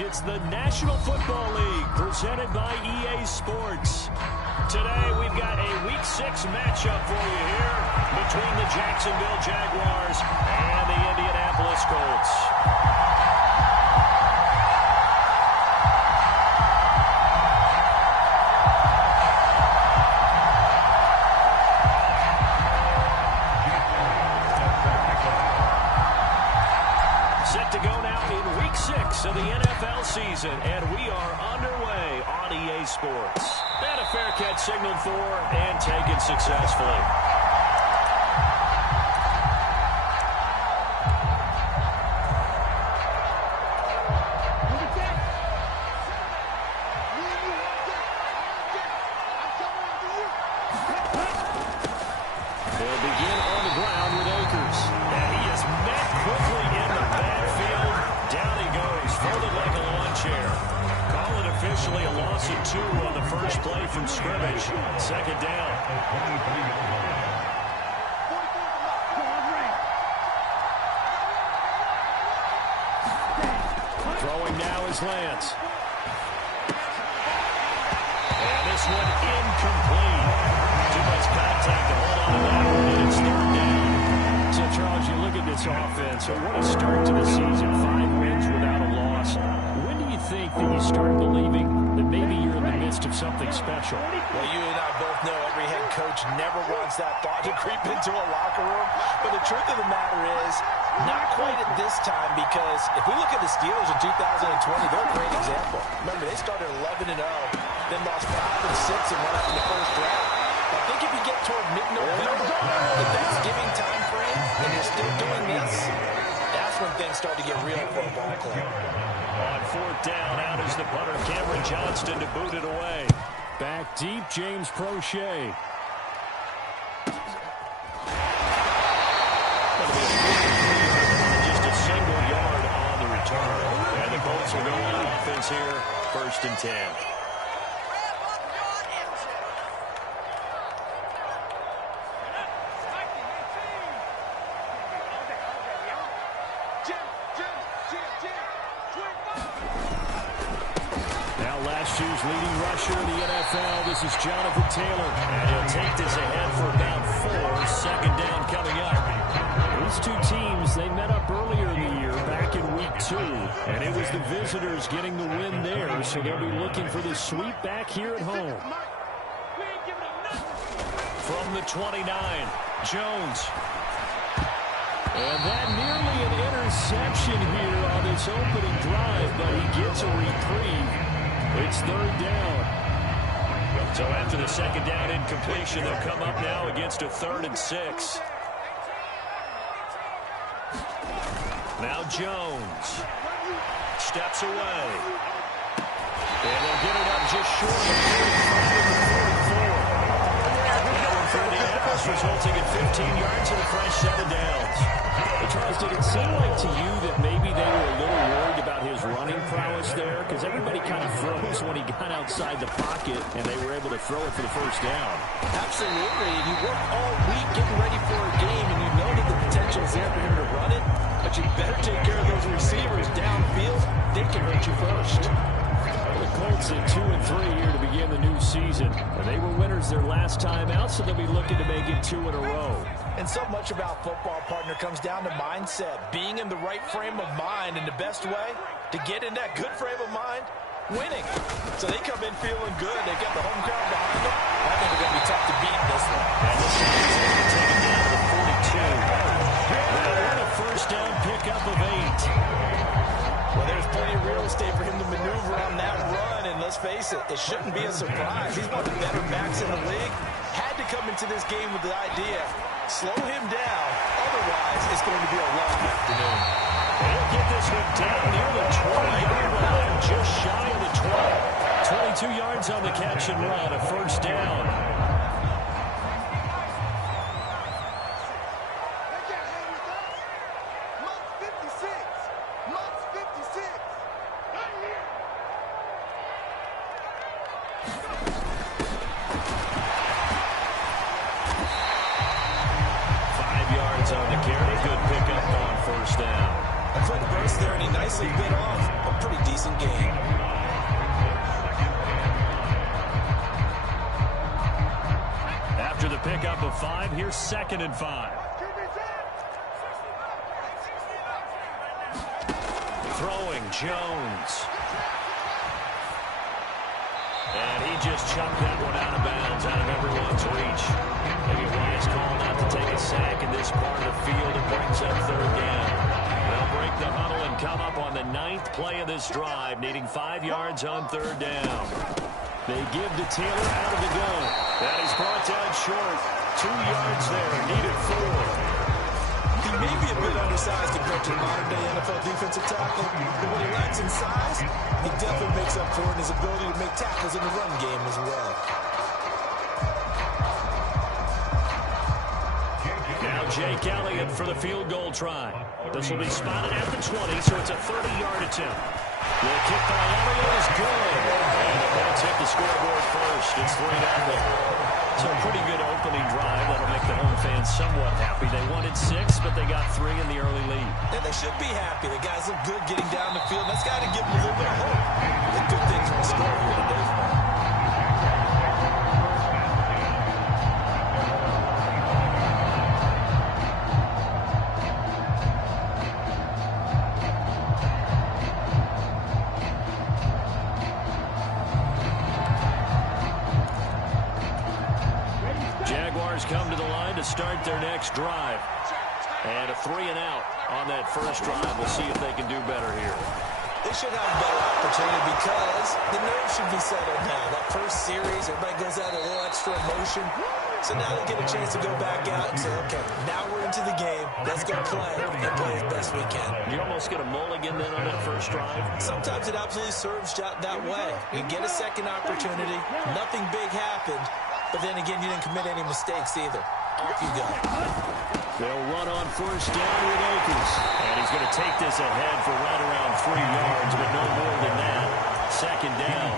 It's the National Football League presented by EA Sports. Today we've got a Week 6 matchup for you here between the Jacksonville Jaguars and the Indianapolis Colts. Set to go now in Week 6 of the NFL season, and we are underway on EA Sports. And a fair catch signaled for and taken successfully. They'll begin on the ground with Akers. And he is met quickly in the backfield. Down he goes, folded like a lawn chair. Call it officially a loss of 2 on the first play from scrimmage. Second down. Throwing now is Lance. And this one incomplete. Too much contact to hold on to that one, and it's third down. So, Charles, you look at this offense, so what a start to the season. 5 wins without a loss. When do you think that you start believing that maybe you're in the midst of something special? Well, you and I both know every head coach never wants that thought to creep into a locker room. But the truth of the matter is, not quite at this time, because if we look at the Steelers in 2020, they're a great example. Remember, they started 11-0, then lost 5 and 6 and went up in the first round. I think if you get toward mid-November, the Thanksgiving time frame, and you're still doing this, that's when things start to get real for a ball club. On fourth down, out is the punter, Cameron Johnston, to boot it away. Back deep, James Prochet. Just a single yard on the return. And the Colts will go on offense here, 1st and 10. Year's leading rusher in the NFL. This is Jonathan Taylor. And he'll take this ahead for about 4. Second down coming up. These two teams, they met up earlier in the year, back in Week 2. And it was the visitors getting the win there, so they'll be looking for the sweep back here at home. From the 29, Jones. And that nearly an interception here on this opening drive, but he gets a reprieve. It's third down. So after the second down incompletion, they'll come up now against a 3rd and 6. Now Jones steps away. And they'll get it up just short of 45 and the 44. That one for Indianapolis, resulting in 15 yards and a fresh 7 downs. But Charles, did it seem like to you that maybe they were a little worried about his running prowess there? Because everybody kind of froze when he got outside the pocket, and they were able to throw it for the first down. Absolutely. And you work all week getting ready for a game, and you know that the potential is there for him to run it, but you better take care of those receivers downfield. They can hurt you first. The Colts at 2 and 3 here to begin the new season. And they were winners their last time out, so they'll be looking to make it 2 in a row. And so much about football, partner, comes down to mindset. Being in the right frame of mind, and the best way to get in that good frame of mind, winning. So they come in feeling good. They've got the home crowd behind them. I think they're going to be tough to beat in this one. And this is taken down to the 42. And a first down pickup of 8. Well, there's plenty of real estate for him to maneuver on that run, and let's face it, it shouldn't be a surprise. He's one of the better backs in the league. Had to come into this game with the idea, slow him down, otherwise it's going to be a long afternoon. He'll get this one down near the 20-yard line, just shy of the 20. 22 yards on the catch and run, a first down. On the carry, good pickup on first down. A quick burst there, and he nicely bit off a pretty decent game. After the pickup of 5, here's 2nd and 5. Throwing, Jones. And he just chucked that one out of bounds, out of everyone's reach. Maybe a wise call not to take a sack in this part of the field. It brings up 3rd down. They'll break the huddle and come up on the 9th play of this drive, needing 5 yards on 3rd down. They give to Taylor out of the gun. And he's brought down short. 2 yards there, needed 4. He may be a bit undersized compared to modern-day NFL defensive tackle, but what he lacks in size, he definitely makes up for it in his ability to make tackles in the run game as well. Now Jake Elliott for the field goal try. This will be spotted at the 20, so it's a 30-yard attempt. The kick by Elliott is good. And the Colts hit the scoreboard first. It's 3-0. So a pretty good opening drive. That'll make the home fans somewhat happy. They wanted 6, but they got 3 in the early lead. And they should be happy. The guys look good getting down the field. That's got to give them a little bit of hope. The good things will score here today. Come to the line to start their next drive. And a 3-and-out on that first drive. We'll see if they can do better here. They should have a better opportunity because the nerves should be settled now. That first series, everybody goes out a little extra emotion. So now they get a chance to go back out and say, okay, now we're into the game. Let's go play and play as best we can. You almost get a mulligan then on that first drive. Sometimes it absolutely serves that way. You get a second opportunity. Nothing big happened. But then again, you didn't commit any mistakes either. Off you go. They'll run on first down with Akers. And he's going to take this ahead for right around 3 yards, but no more than that. 2nd down.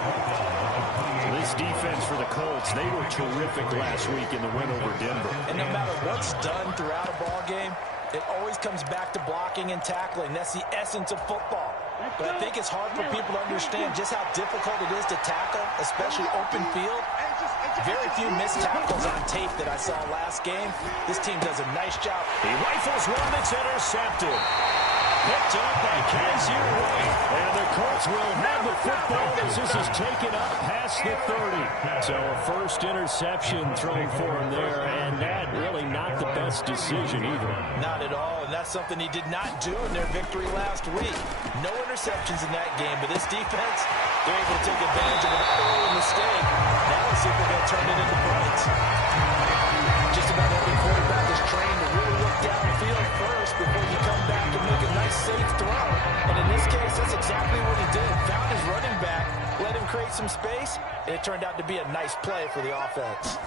This defense for the Colts, they were terrific last week in the win over Denver. And no matter what's done throughout a ball game, it always comes back to blocking and tackling. That's the essence of football. But I think it's hard for people to understand just how difficult it is to tackle, especially open field. Very few missed tackles on tape that I saw last game. This team does a nice job. He rifles one that's intercepted. Picked up by Kaiser White. And the Colts will have the football as this is taken up past the 30. So a first interception thrown for him there, and that really not the best decision either. Not at all, and that's something he did not do in their victory last week. No interceptions in that game, but this defense, they're able to take advantage of an early mistake. Now let's see if they're going to turn it into points. Just about every quarterback is trained to really look downfield first before you come back and make a nice, safe throw. And in this case, that's exactly what he did. Found his running back, let him create some space, and it turned out to be a nice play for the offense.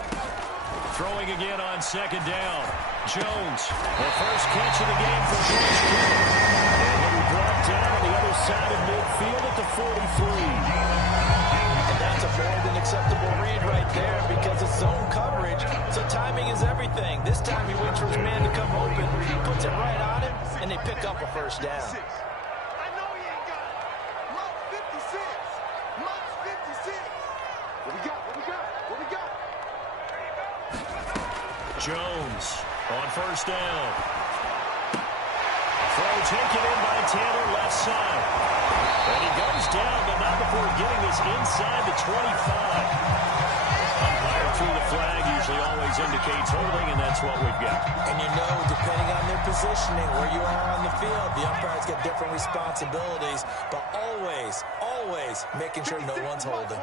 Throwing again on 2nd down. Jones, the first catch of the game for George Kittle. And he'll be brought down on the other side of midfield at the 43. And that's a more than acceptable read right there because it's zone coverage. So timing is everything. This time he waits for his man to come open, puts it right on him, and they pick up a first down. Jones on first down. Throw taken in by Taylor left side. And he goes down, but not before getting this inside the 25. Umpire through the flag usually always indicates holding, and that's what we've got. And you know, depending on their positioning, where you are on the field, the umpires get different responsibilities, but always, always making sure no one's holding.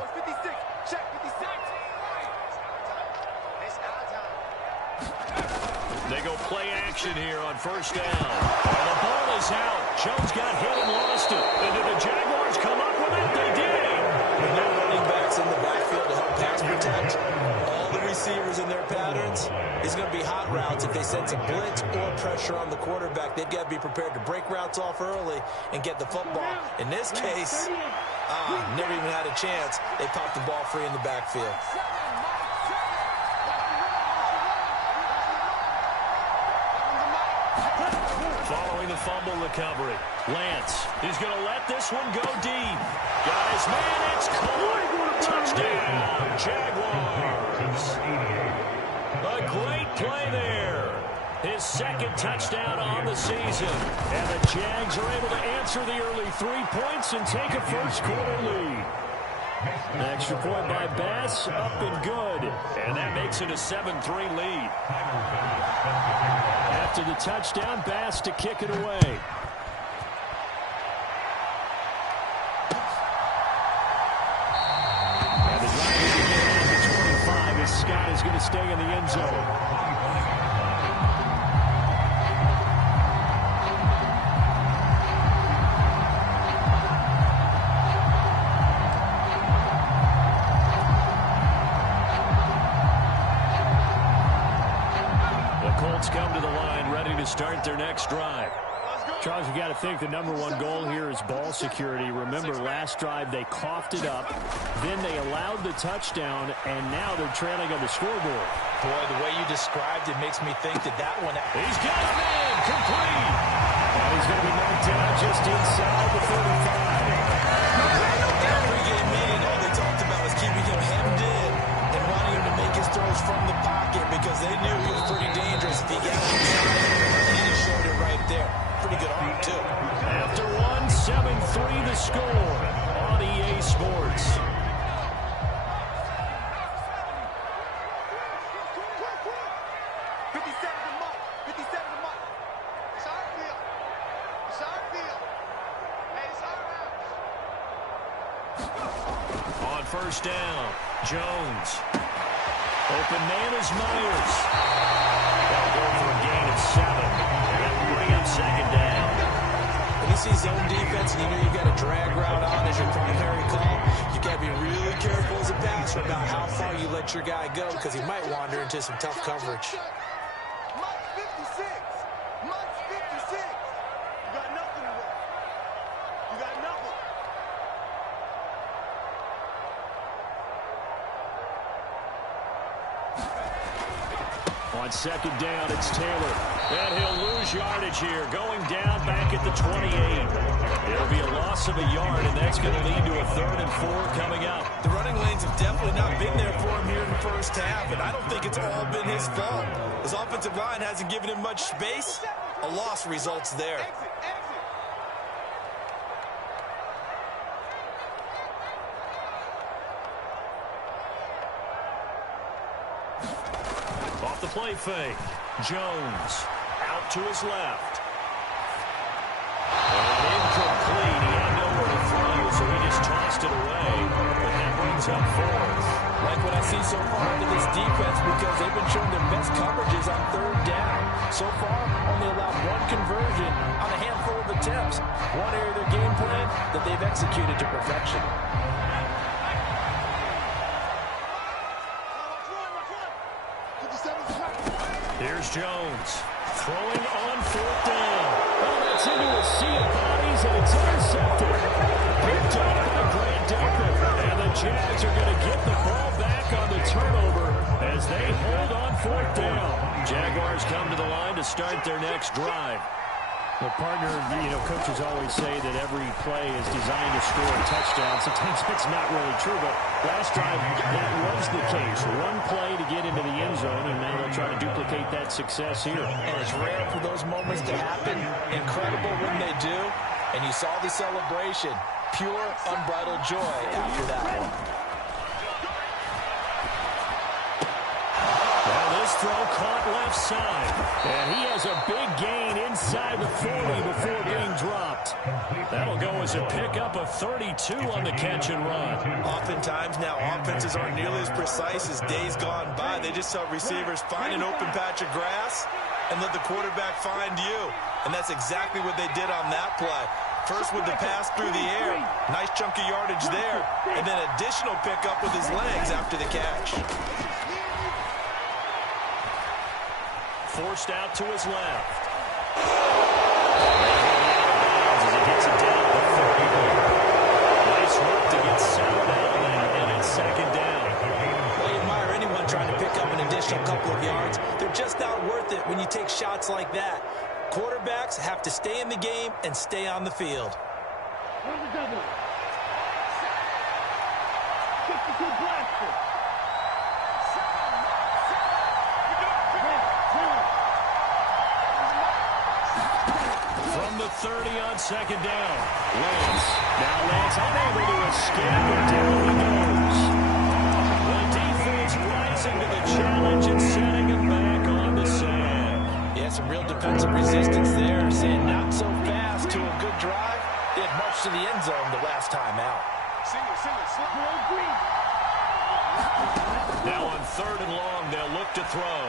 They go play action here on first down. And the ball is out. Jones got hit and lost it. And did the Jaguars come up with it? They did. With no running backs in the backfield to help pass protect, all the receivers in their patterns, it's going to be hot routes. If they sense a blitz or pressure on the quarterback, they've got to be prepared to break routes off early and get the football. In this case, never even had a chance. They popped the ball free in the backfield. Following the fumble recovery, Lance is going to let this one go deep. Got his man. It's caught. Touchdown, Jaguars. A great play there. His second touchdown on the season. And the Jags are able to answer the early 3 points and take a first-quarter lead. An extra point by Bass, up and good. And that makes it a 7-3 lead. After the touchdown, Bass to kick it away. And the drive will begin at the 25 as Scott is going to stay in the end zone. Come to the line, ready to start their next drive. Charles, you got to think the #1 goal here is ball security. Remember, last drive they coughed it up, then they allowed the touchdown, and now they're trailing on the scoreboard. Boy, the way you described it makes me think that one... He's got a man, complete. And he's going to be knocked down just inside the 35. That pregame meeting, all they talked about was keeping him hemmed in and wanting him to make his throws from the pocket because they knew he was pretty dangerous if he got inside. And he showed it right there. Pretty good arm, too. After one, 7-3 the score on EA Sports. On first down, Jones. Open man is Myers. They'll go for a gain of 7. And that will bring up second down. When you see zone defense and you know you got a drag route on as your primary call, you got to be really careful as a passer about how far you let your guy go because he might wander into some tough coverage. On second down, it's Taylor. And he'll lose yardage here, going down back at the 28. It'll be a loss of a yard, and that's going to lead to a 3rd and 4 coming up. The running lanes have definitely not been there for him here in the first half, and I don't think it's all been his fault. His offensive line hasn't given him much space. A loss results there. Off the play fake. Jones out to his left. And incomplete. He had nowhere to throw, so he just tossed it away. And that brings up 4th. Like what I see so far into this defense because they've been showing their best coverages on 3rd down. So far, only allowed 1 conversion on a handful of attempts. One area of their game plan that they've executed to perfection. Here's Jones throwing on 4th down. Oh, that's into a sea of bodies, and it's intercepted. Picked up by Grant Delpit. And the Jags are going to get the ball back on the turnover as they hold on 4th down. Jaguars come to the line to start their next drive. Well, partner, coaches always say that every play is designed to score a touchdown. Sometimes it's not really true, but last drive, that was the case. One play to get into the end zone, and now they'll try to duplicate that success here. And it's rare for those moments to happen. Incredible when they do. And you saw the celebration. Pure, unbridled joy after that one. Throw caught left side. And he has a big gain inside the 40 before being dropped. That'll go as a pickup of 32 on the catch and run. Oftentimes now offenses aren't nearly as precise as days gone by. They just tell receivers, find an open patch of grass and let the quarterback find you. And that's exactly what they did on that play. First with the pass through the air. Nice chunk of yardage there. And then additional pickup with his legs after the catch. Forced out to his left. As he gets it down to the 30. Nice work to get settled out of that, and it's second down. Well, you admire anyone trying to pick up an additional couple of yards. They're just not worth it when you take shots like that. Quarterbacks have to stay in the game and stay on the field. From the 30 on second down. Lance. Now Lance unable to escape, and down he goes. The defense rising to the challenge and setting him back on the sand. Yeah, some real defensive resistance there. Saying not so fast to a good drive. They had marched to the end zone the last time out. Now on 3rd and long, they'll look to throw.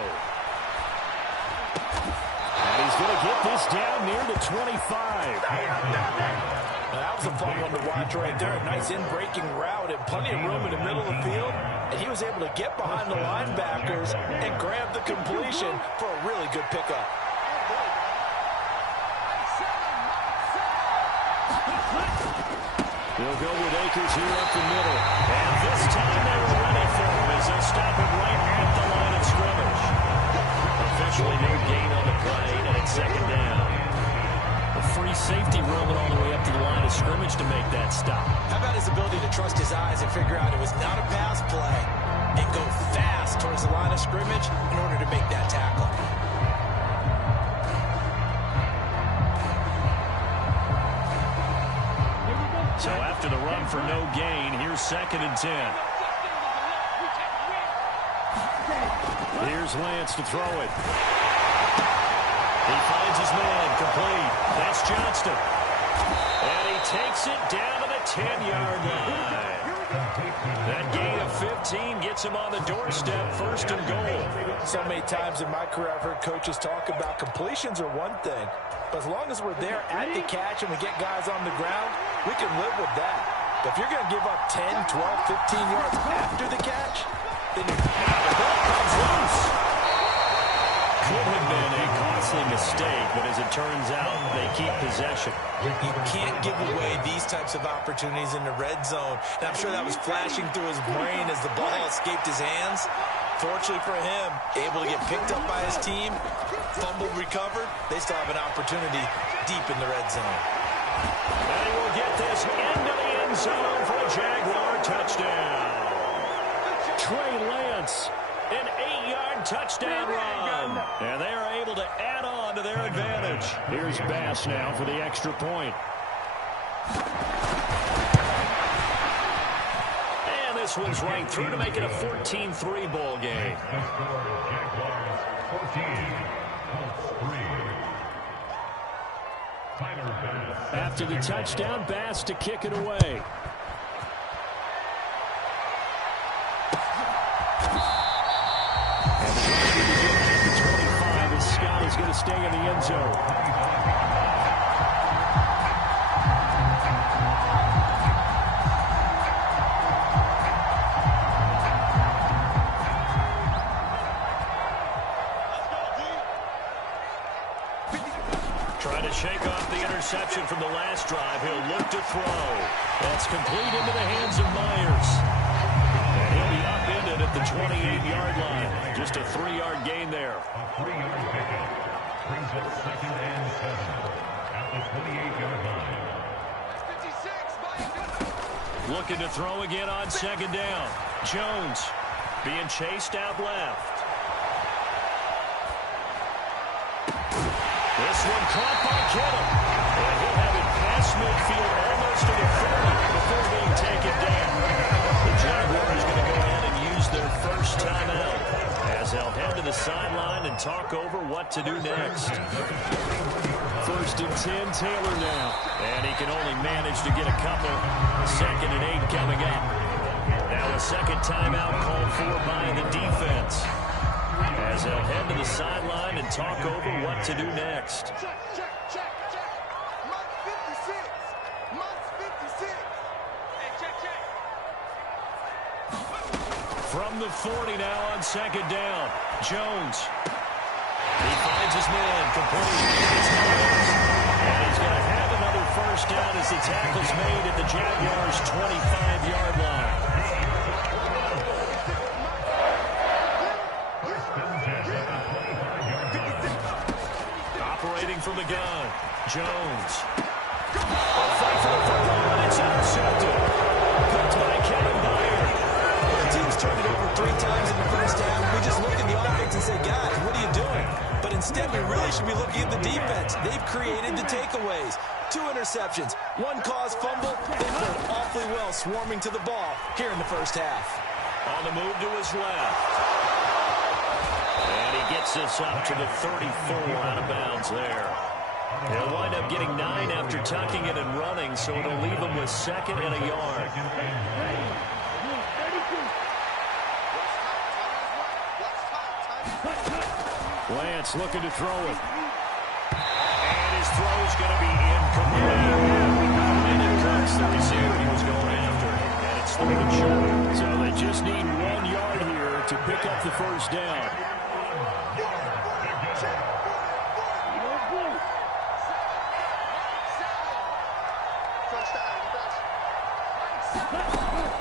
And he's going to get this down near the 25. Now, that was a fun one to watch right there. A nice in-breaking route and plenty of room in the middle of the field. And he was able to get behind the linebackers and grab the completion for a really good pickup. They'll go with Akers here up the middle. And this time they were ready for him as they'll stop him right at the line of scrimmage. Officially no gain on the play, and it's second down. A free safety roaming all the way up to the line of scrimmage to make that stop. How about his ability to trust his eyes and figure out it was not a pass play and go fast towards the line of scrimmage in order to make that tackle. So after the run for no gain, here's 2nd and 10. Here's Lance to throw it. He finds his man, complete. That's Johnston. And he takes it down to the 10-yard line. That gain of 15 gets him on the doorstep, 1st and goal. So many times in my career I've heard coaches talk about completions are one thing, but as long as we're there at the catch and we get guys on the ground, we can live with that. But if you're going to give up 10, 12, 15 yards after the catch, then the ball comes loose. Could have been a costly mistake, but as it turns out, they keep possession. You can't give away these types of opportunities in the red zone. And I'm sure that was flashing through his brain as the ball escaped his hands. Fortunately for him, able to get picked up by his team, fumbled, recovered. They still have an opportunity deep in the red zone. And he will get this into the end zone for a Jaguar touchdown. Trey Lance, an 8-yard touchdown run. And they are able to add on to their advantage. Here's Bass now for the extra point. And this one's right through to make it a 14-3 ball game. After the touchdown, Bass to kick it away. Scott is going to stay in the end zone. Trying to shake off the interception from the last drive. He'll look to throw. That's complete into the hands of Myers. And he'll be upended at the 28-yard line. Just a 3-yard gain there. A 3-yard pickup brings it 2nd and 7 at the 28-yard line. Looking to throw again on 2nd down. Jones being chased out left. This one caught by Kittle. And he'll have it past midfield almost to the 40 before being taken down. The Jaguars going to go ahead and use their first timeout as they'll head to the sideline and talk over what to do next. 1st and 10, Taylor now. And he can only manage to get a couple. 2nd and 8 coming up. Now a second timeout called for by the defense as they'll head to the sideline and talk over what to do next. Check. Month 56. From the 40 now on 2nd down. Jones. He finds his man. Complete. And he's going to have another first down as the tackle's made at the Jaguars' 25-yard line. Operating from the gun. Jones. A fight for the football, and it's intercepted. Picked by Kevin Byard. The team's turned it over 3 times in the first half. We just look at the offense and say, guys, what are you doing? But instead, we really should be looking at the defense. They've created the takeaways. 2 interceptions, 1 caused fumble. They played awfully well swarming to the ball here in the first half. On the move to his left. And he gets this up to the 34, out of bounds there. He'll wind up getting 9 after tucking it and running, so it'll leave him with 2nd and a yard. Lance looking to throw it. And his throw's going to be incomplete. And it cuts the receiver he was going after. And it's 3rd and short. So they just need 1 yard here to pick up the first down.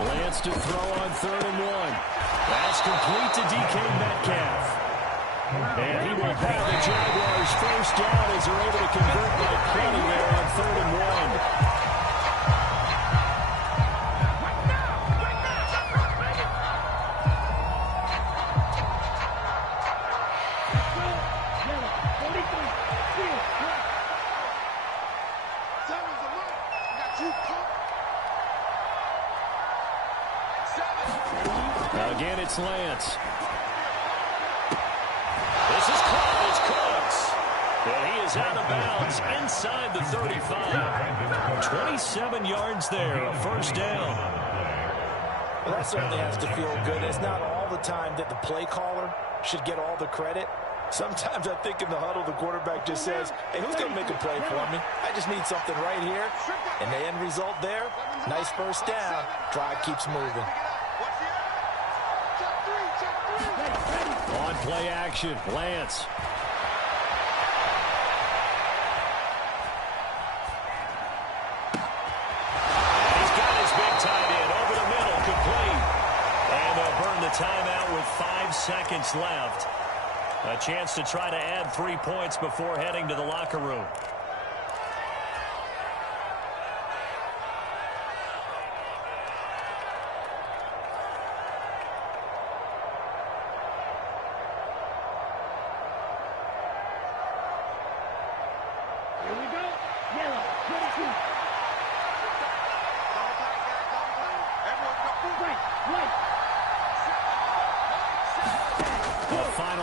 Lance to throw on 3rd and 1. That's complete to DK Metcalf. And he will have the Jaguars first down as they're able to convert by plenty there on 3rd and 1. Again, it's Lance. This is caught. It's Cooks. And he is out of bounds inside the 35. 27 yards there, a first down. Well, that certainly has to feel good. It's not all the time that the play caller should get all the credit. Sometimes I think in the huddle, the quarterback just says, hey, who's going to make a play for me? I just need something right here. And the end result there, nice first down. Drive keeps moving. On play action, Lance. He's got his big tight end over the middle, complete. And they'll burn the timeout with 5 seconds left. A chance to try to add 3 points before heading to the locker room.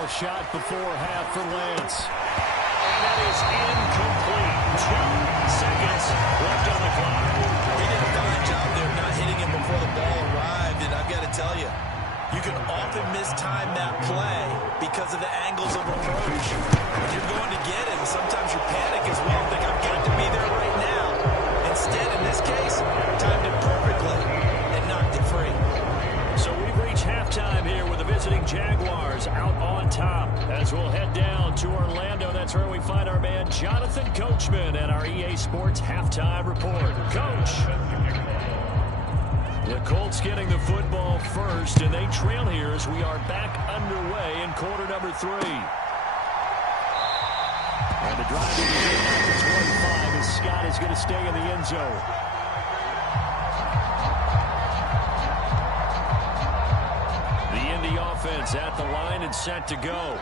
Shot before half for Lance. And that is incomplete. 2 seconds left on the clock. He did a fine job there not hitting him before the ball arrived, and I've got to tell you, you can often mistime that play because of the angles of approach. When you're going to get it, sometimes you panic as well, think I've got to be there right now. Instead, in this case, timed it perfectly and knocked it free. So we've reached halftime here with the visiting Jaguars out on top. As we'll head down to Orlando, that's where we find our man Jonathan Coachman at our EA Sports Halftime Report. Coach. The Colts getting the football first, and they trail here as we are back underway in quarter number 3. And the drive to the 25 as Scott is going to stay in the end zone. Offense at the line and set to go.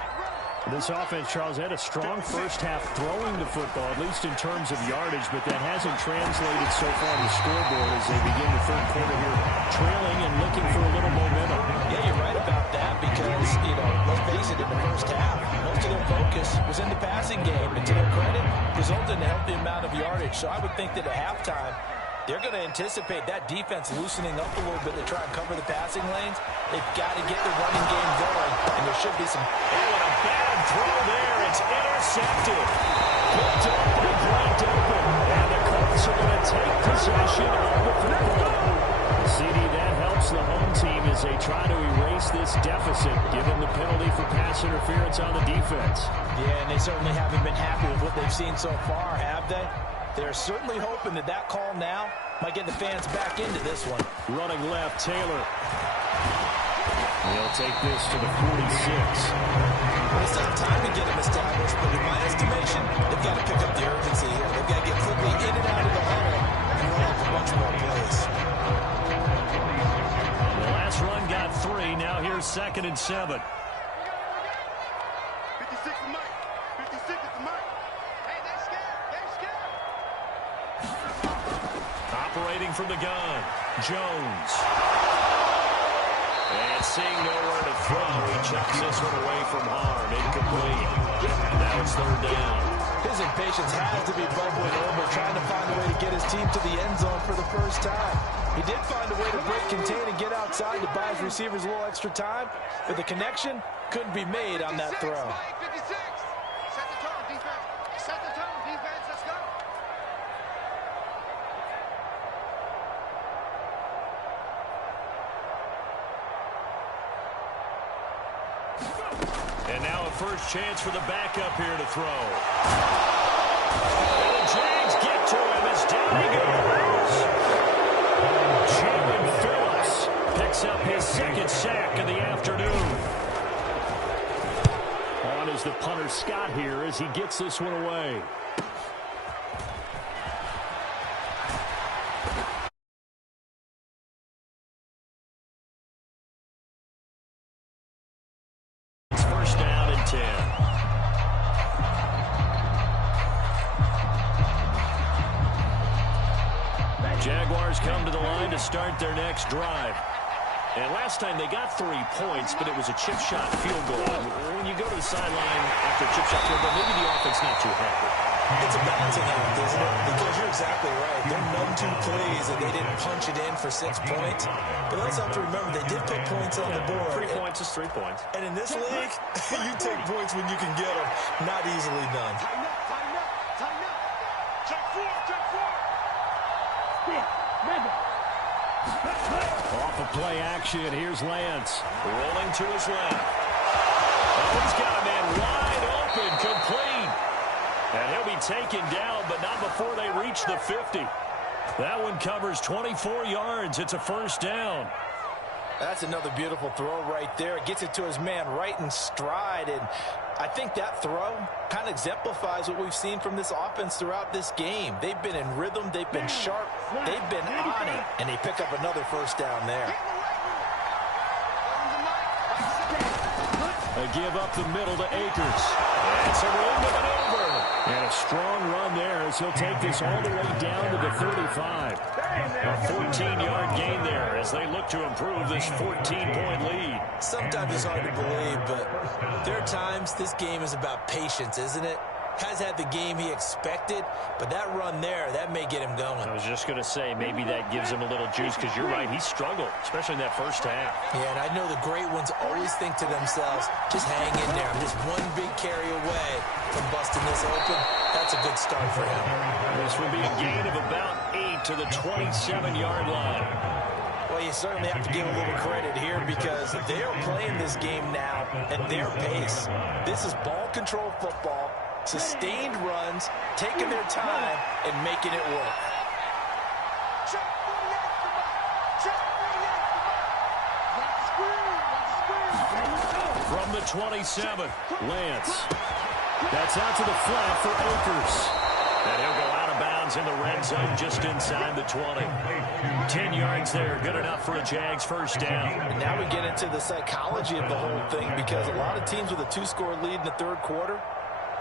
This offense, Charles, had a strong first half throwing the football, at least in terms of yardage, but that hasn't translated so far to the scoreboard as they begin the third quarter here, trailing and looking for a little momentum. Yeah, you're right about that because, let's face it, in the first half, most of their focus was in the passing game, and to their credit, resulted in a healthy amount of yardage. So I would think that at halftime, they're going to anticipate that defense loosening up a little bit to try and cover the passing lanes. They've got to get the running game going, and there should be some... Oh, and a bad throw there. It's intercepted. Picked up by Grant Delpit. And the Colts are going to take possession of the football. CD, that helps the home team as they try to erase this deficit, given the penalty for pass interference on the defense. Yeah, and they certainly haven't been happy with what they've seen so far, have they? They're certainly hoping that that call now might get the fans back into this one. Running left, Taylor. He'll take this to the 46. Well, it's not time to get them established, but in my estimation, 2nd and 7. 56 is Mike. 56 is Mike. Hey, they're scared. Operating from the gun, Jones. And seeing nowhere to throw, he chucks this one away from harm. Incomplete. Now it's 3rd down. His impatience has to be bubbling over, trying to find a way to get his team to the end zone for the first time. He did find a way to break, contain, and get outside to buy his receivers a little extra time, but the connection couldn't be made on that throw. 56. Set the tone, defense. Set the tone, defense. Let's go. And now a first chance for the backup here to throw. And the Jags get to him as down he goes. Jamin Phillips picks up his 2nd sack of the afternoon. On is the punter Scott here as he gets this one away. It's 1st down and 10. Jaguars come to the line to start their next drive. And last time they got 3 points, but it was a chip shot field goal. When you go to the sideline after a chip shot field goal, maybe the offense not too happy. It's a balancing act, isn't it? Because you're exactly right. They're none too pleased that they didn't punch it in for 6 points. But let's have to remember, they did put points on the board. 3 points is 3 points. And in this league, you take points when you can get them. Not easily done. Tighten up, tighten up, tighten up. Check 4, check 4. Off of play action, here's Lance. Rolling to his left. Oh, he's got a man wide open, complete. And he'll be taken down, but not before they reach the 50. That one covers 24 yards. It's a 1st down. That's another beautiful throw right there. It gets it to his man right in stride. And I think that throw kind of exemplifies what we've seen from this offense throughout this game. They've been in rhythm. They've been sharp. They've been on it. And they pick up another 1st down there. They give up the middle to Akers. It's a room to maneuver. And a strong run there as he'll take this all the way down to the 35. A 14-yard gain there as they look to improve this 14-point lead. Sometimes it's hard to believe, but there are times this game is about patience, isn't it? Has had the game he expected, but that run there, that may get him going. I was just going to say, maybe that gives him a little juice, because you're right, he struggled, especially in that first half. Yeah, and I know the great ones always think to themselves, just hang in there. I'm just one big carry away from busting this open. That's a good start for him. This will be a gain of about 8 to the 27-yard line. Well, you certainly have to give a little credit here because they are playing this game now at their pace. This is ball control football. Sustained runs, taking their time, and making it work. Check 48 for Mike. Check 48 for Mike. Watch the screen. Watch the screen. From the 27, Lance. That's out to the flat for Akers. and he'll go out of bounds in the red zone just inside the 20. 10 yards there, good enough for a Jags 1st down. And now we get into the psychology of the whole thing because a lot of teams with a 2-score lead in the 3rd quarter,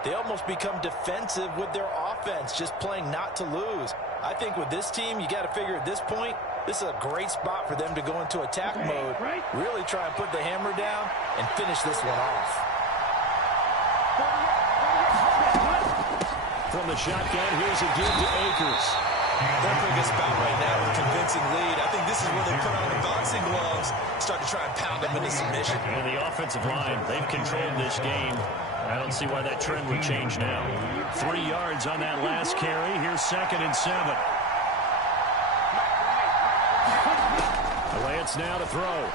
they almost become defensive with their offense, just playing not to lose. I think with this team, you got to figure at this point, this is a great spot for them to go into attack mode, really try and put the hammer down and finish this one off. From the shotgun, here's a give to Akers. They're putting a spot right now with a convincing lead. I think this is where they put on the boxing gloves, start to try and pound them into submission. And the offensive line, they've controlled this game. I don't see why that trend would change now. 3 yards on that last carry. Here's 2nd and 7. Lance now to throw.